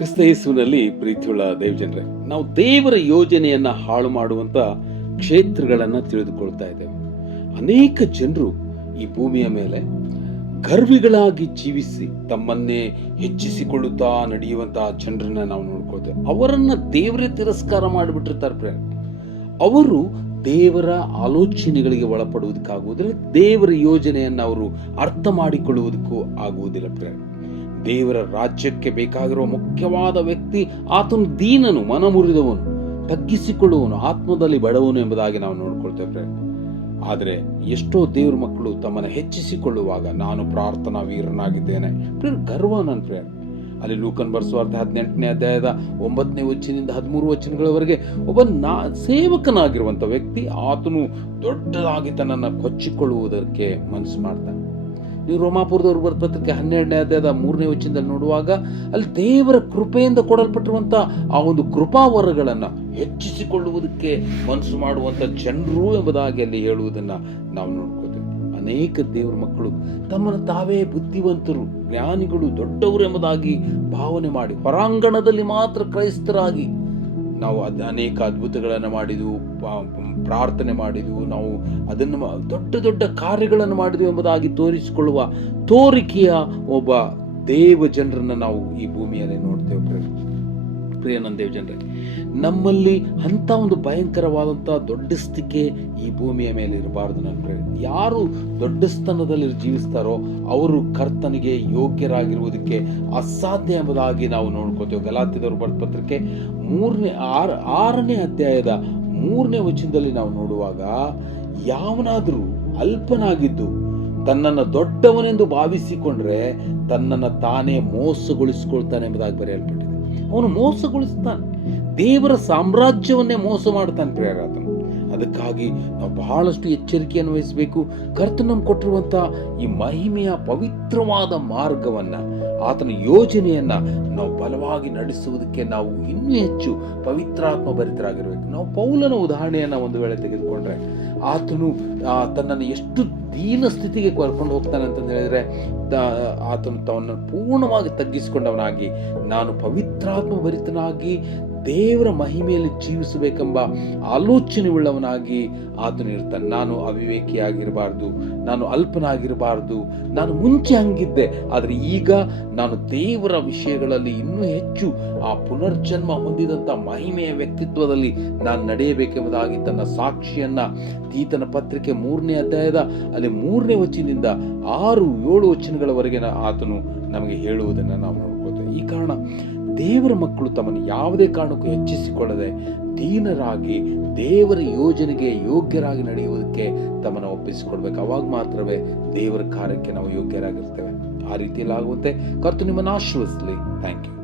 ಕ್ರಿಸ್ತ ಯೇಸುವಿನಲ್ಲಿ ಪ್ರೀತಿಯುಳ್ಳ ದೇವಜನರೇ, ನಾವು ದೇವರ ಯೋಜನೆಯನ್ನ ಹಾಳು ಮಾಡುವಂತ ಕ್ಷೇತ್ರಗಳನ್ನ ತಿಳಿದುಕೊಳ್ತಾ ಇದ್ದೇವೆ. ಅನೇಕ ಜನರು ಈ ಭೂಮಿಯ ಮೇಲೆ ಗರ್ವಿಗಳಾಗಿ ಜೀವಿಸಿ ತಮ್ಮನ್ನೇ ಹೆಚ್ಚಿಸಿಕೊಳ್ಳುತ್ತಾ ನಡೆಯುವಂತಹ ಜನರನ್ನ ನಾವು ನೋಡ್ಕೊಳ್ತೇವೆ. ಅವರನ್ನ ದೇವರೇ ತಿರಸ್ಕಾರ ಮಾಡಿಬಿಟ್ಟಿರ್ತಾರೆ ಪ್ರೇ ಅವರು ದೇವರ ಆಲೋಚನೆಗಳಿಗೆ ಒಳಪಡುವುದಕ್ಕಾಗುವುದಿಲ್ಲ, ದೇವರ ಯೋಜನೆಯನ್ನು ಅವರು ಅರ್ಥ ಮಾಡಿಕೊಳ್ಳುವುದಕ್ಕೂ ಆಗುವುದಿಲ್ಲ ಪ್ರೇಮ ದೇವರ ರಾಜ್ಯಕ್ಕೆ ಬೇಕಾಗಿರುವ ಮುಖ್ಯವಾದ ವ್ಯಕ್ತಿ, ಆತನು ದೀನನು, ಮನಮುರಿದವನು ತಗ್ಗಿಸಿಕೊಳ್ಳುವನು ಆತ್ಮದಲ್ಲಿ ಬಡವನು ಎಂಬುದಾಗಿ ನಾವು ನೋಡ್ಕೊಳ್ತೇವೆ ಫ್ರೆಂಡ್. ಆದರೆ ಎಷ್ಟೋ ದೇವ್ರ ಮಕ್ಕಳು ತಮ್ಮನ್ನು ಹೆಚ್ಚಿಸಿಕೊಳ್ಳುವಾಗ ನಾನು ಪ್ರಾರ್ಥನಾ ವೀರನಾಗಿದ್ದೇನೆ. ಪ್ರೇರ್ ಗರ್ವ ನನ್ನ ಫ್ರೆಂಡ್ ಅಲ್ಲಿ ಲೂಕನ್ ಬರ್ಸುವಾರ್ಥ ಹದಿನೆಂಟನೇ ಅಧ್ಯಾಯದ ಒಂಬತ್ತನೇ ವಚನದಿಂದ ಹದಿಮೂರು ವಚನಗಳವರೆಗೆ ಒಬ್ಬ ನಾ ಸೇವಕನಾಗಿರುವಂಥ ವ್ಯಕ್ತಿ ಆತನು ದೊಡ್ಡದಾಗಿ ತನ್ನನ್ನು ಕೊಚ್ಚಿಕೊಳ್ಳುವುದಕ್ಕೆ ಮನಸ್ಸು ಮಾಡ್ತಾನೆ. ನೀವು ರೋಮಾಪುರದವ್ರು ಬರೆದ ಪತ್ರಿಕೆ ಹನ್ನೆರಡನೇ ಅಧ್ಯಾಯದ ಮೂರನೇ ವಚನದಲ್ಲಿ ನೋಡುವಾಗ, ಅಲ್ಲಿ ದೇವರ ಕೃಪೆಯಿಂದ ಕೊಡಲ್ಪಟ್ಟಿರುವಂಥ ಆ ಒಂದು ಕೃಪಾವರಗಳನ್ನು ಹೆಚ್ಚಿಸಿಕೊಳ್ಳುವುದಕ್ಕೆ ಮನಸ್ಸು ಮಾಡುವಂಥ ಜನರು ಎಂಬುದಾಗಿ ಅಲ್ಲಿ ಹೇಳುವುದನ್ನು ನಾವು ನೋಡ್ಕೋತೇವೆ. ಅನೇಕ ದೇವರ ಮಕ್ಕಳು ತಮ್ಮನ್ನು ತಾವೇ ಬುದ್ಧಿವಂತರು, ಜ್ಞಾನಿಗಳು, ದೊಡ್ಡವರು ಎಂಬುದಾಗಿ ಭಾವನೆ ಮಾಡಿ, ಹೊರಾಂಗಣದಲ್ಲಿ ಮಾತ್ರ ಕ್ರೈಸ್ತರಾಗಿ ನಾವು ಅದು ಅನೇಕ ಅದ್ಭುತಗಳನ್ನು ಮಾಡಿದೆವು ಪ್ರಾರ್ಥನೆ ಮಾಡಿದೆವು, ನಾವು ಅದನ್ನು ದೊಡ್ಡ ದೊಡ್ಡ ಕಾರ್ಯಗಳನ್ನು ಮಾಡಿದೆವು ಎಂಬುದಾಗಿ ತೋರಿಸಿಕೊಳ್ಳುವ, ತೋರಿಕೆಯ ಒಬ್ಬ ದೇವ ಜನರನ್ನು ನಾವು ಈ ಭೂಮಿಯಲ್ಲಿ ನೋಡ್ತೇವೆ ಪ್ರಿಯ ನನ್ನ ದೇವ್ ಜನರೇ, ನಮ್ಮಲ್ಲಿ ಅಂಥ ಒಂದು ಭಯಂಕರವಾದಂಥ ದೊಡ್ಡಸ್ತಿಕೆ ಈ ಭೂಮಿಯ ಮೇಲೆ ಇರಬಾರ್ದು ನನ್ನ ಯಾರು ದೊಡ್ಡ ಸ್ಥಾನದಲ್ಲಿ ಜೀವಿಸ್ತಾರೋ ಅವರು ಕರ್ತನಿಗೆ ಯೋಗ್ಯರಾಗಿರುವುದಕ್ಕೆ ಅಸಾಧ್ಯ ಎಂಬುದಾಗಿ ನಾವು ನೋಡ್ಕೋತೇವೆ. ಗಲಾತಿದವರು ಬರೆದ ಪತ್ರಿಕೆ ಮೂರನೇ ಆರ್, ಆರನೇ ಅಧ್ಯಾಯದ ಮೂರನೇ ವಚನದಲ್ಲಿ ನಾವು ನೋಡುವಾಗ, ಯಾವನಾದರೂ ಅಲ್ಪನಾಗಿದ್ದು ತನ್ನನ್ನು ದೊಡ್ಡವನೆಂದು ಭಾವಿಸಿಕೊಂಡ್ರೆ ತನ್ನನ್ನು ತಾನೇ ಮೋಸಗೊಳಿಸಿಕೊಳ್ತಾನೆ ಎಂಬುದಾಗಿ ಬರೆಯಲ್ಪಟ್ಟಿದೆ. ಅವನು ಮೋಸಗೊಳಿಸ್ತಾನೆ. ದೇವರ ಸಾಮ್ರಾಜ್ಯವನ್ನೇ ಮೋಸ ಮಾಡ್ತಾನೆ. ಪ್ರೇರಾತನು ಅದಕ್ಕಾಗಿ ನಾವು ಬಹಳಷ್ಟು ಎಚ್ಚರಿಕೆಯನ್ನು ವಹಿಸಬೇಕು. ಕರ್ತನಂ ಕೊಟ್ಟಿರುವಂಥ ಈ ಮಹಿಮೆಯ ಪವಿತ್ರವಾದ ಮಾರ್ಗವನ್ನ ಆತನ ಯೋಜನೆಯನ್ನ ನಾವು ಬಲವಾಗಿ ನಡೆಸುವುದಕ್ಕೆ ನಾವು ಇನ್ನೂ ಹೆಚ್ಚು ಪವಿತ್ರಾತ್ಮ ಭರಿತರಾಗಿರ್ಬೇಕು. ನಾವು ಪೌಲನ ಉದಾಹರಣೆಯನ್ನು ಒಂದು ವೇಳೆ ತೆಗೆದುಕೊಂಡ್ರೆ, ಆತನು ತನ್ನನ್ನು ಎಷ್ಟು ದೀನ ಸ್ಥಿತಿಗೆ ಕರ್ಕೊಂಡು ಹೋಗ್ತಾನೆ ಅಂತಂದು ಹೇಳಿದ್ರೆ ಆತನು ತನ್ನ ಪೂರ್ಣವಾಗಿ ತಗ್ಗಿಸಿಕೊಂಡವನಾಗಿ, ನಾನು ಪವಿತ್ರಾತ್ಮ ಭರಿತನಾಗಿ, ದೇವರ ಮಹಿಮೆಯಲ್ಲಿ ಜೀವಿಸಬೇಕೆಂಬ ಆಲೋಚನೆ ಉಳ್ಳವನಾಗಿ ಆತನು ಇರ್ತಾನೆ. ನಾನು ಅವಿವೇಕಿಯಾಗಿರಬಾರ್ದು, ನಾನು ಅಲ್ಪನಾಗಿರಬಾರ್ದು, ನಾನು ಮುಂಚೆ ಹಂಗಿದ್ದೆ, ಆದರೆ ಈಗ ನಾನು ದೇವರ ವಿಷಯಗಳಲ್ಲಿ ಇನ್ನೂ ಹೆಚ್ಚು ಆ ಪುನರ್ಜನ್ಮ ಹೊಂದಿದಂಥ ಮಹಿಮೆಯ ವ್ಯಕ್ತಿತ್ವದಲ್ಲಿ ನಾನು ನಡೆಯಬೇಕೆಂಬುದಾಗಿ ತನ್ನ ಸಾಕ್ಷಿಯನ್ನ ತೀತನ ಪತ್ರಿಕೆ ಮೂರನೇ ಅಧ್ಯಾಯದ, ಅಲ್ಲಿ ಮೂರನೇ ವಚನದಿಂದ ಆರು ಏಳು ವಚನಗಳವರೆಗೆ ಆತನು ನಮಗೆ ಹೇಳುವುದನ್ನು ನಾವು ನೋಡ್ಬೋದು ಈ ಕಾರಣ ದೇವರ ಮಕ್ಕಳು ತಮ್ಮನ್ನು ಯಾವುದೇ ಕಾರಣಕ್ಕೂ ಹೆಚ್ಚಿಸಿಕೊಳ್ಳದೆ ದೀನರಾಗಿ ದೇವರ ಯೋಜನೆಗೆ ಯೋಗ್ಯರಾಗಿ ನಡೆಯುವುದಕ್ಕೆ ತಮ್ಮನ್ನು ಒಪ್ಪಿಸಿಕೊಡ್ಬೇಕು. ಅವಾಗ ಮಾತ್ರವೇ ದೇವರ ಕಾರ್ಯಕ್ಕೆ ನಾವು ಯೋಗ್ಯರಾಗಿರ್ತೇವೆ. ಆ ರೀತಿಯಲ್ಲಿ ಆಗುವಂತೆ ಕರ್ತು ನಿಮ್ಮನ್ನು ಆಶ್ರಯಿಸಲಿ ಥ್ಯಾಂಕ್ ಯು